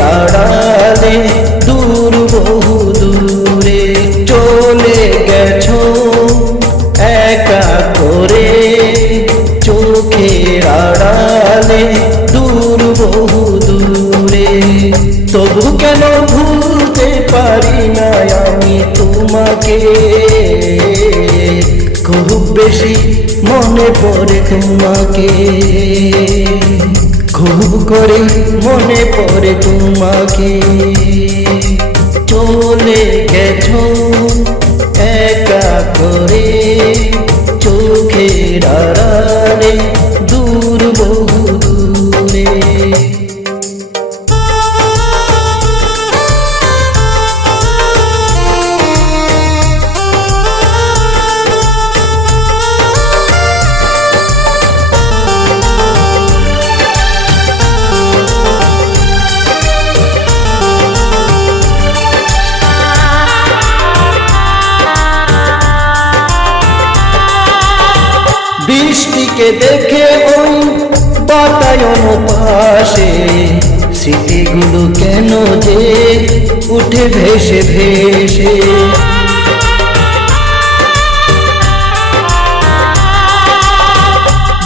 আড়ালে দূর বহু দূরে চলে গেছ। একা করে চোখের আড়ালে দূর বহু দূরে। তবু কেন ভুলতে পারি না আমি তোমাকে? খুব বেশি মনে পড়ে তোমাকে। খুব করে মনে পড়ে তোমাকে। বৃষ্টিকে দেখে ওই বাতায়ন পাশে, স্মৃতিগুলো কেন যে উঠে ভেসে ভেসে।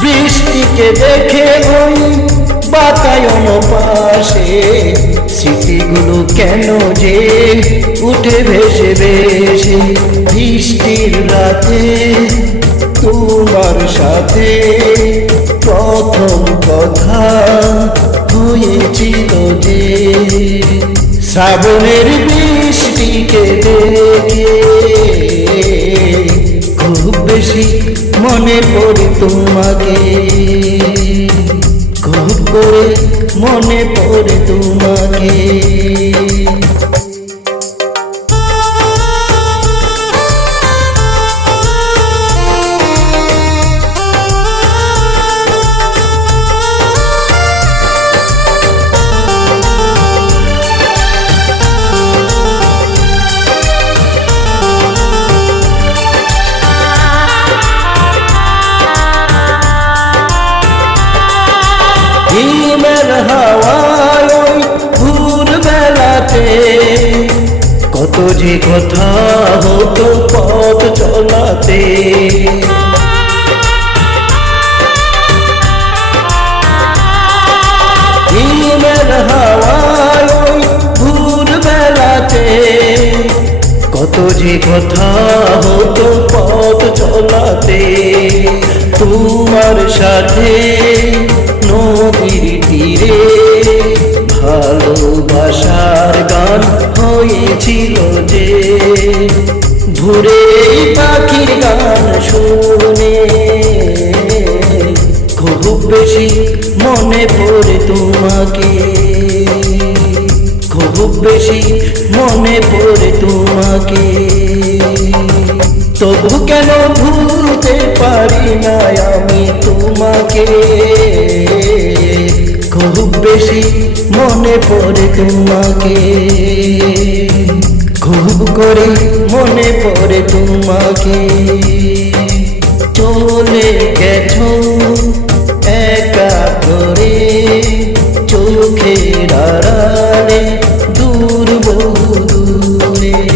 বৃষ্টিকে দেখে ওই বাতায়ন পাশে, স্মৃতিগুলো কেন যে উঠে ভেসে ভেসে। বৃষ্টির রাতে তোমার সাথে প্রথম কথা হয়েছিল যে শ্রাবণের বৃষ্টিকে দেখে খুব বেশি মনে পড়ে তোমাকে। খুব করে মনে পড়ে তোমাকে। কত যে কথা হতো পথ চলাতে। কত যে কথা হতো পথ চলাতে, তোমার সাথে নদীর তীরে ভালোবাসার গান হয়েছিল যে। ভোরে পাখির গান শুনে খুব বেশি মনে পড়ে তোমাকে। খুব বেশি মনে পড়ে তোমাকে। তবু কেন ভুলতে পারি না আমি তোমাকে? খুব বেশি মনে পড়ে তোমাকে। খুব করে মনে পড়ে তোমাকে। চলে গেছ একা করে চোখের আড়ালে দূর বহু দূরে।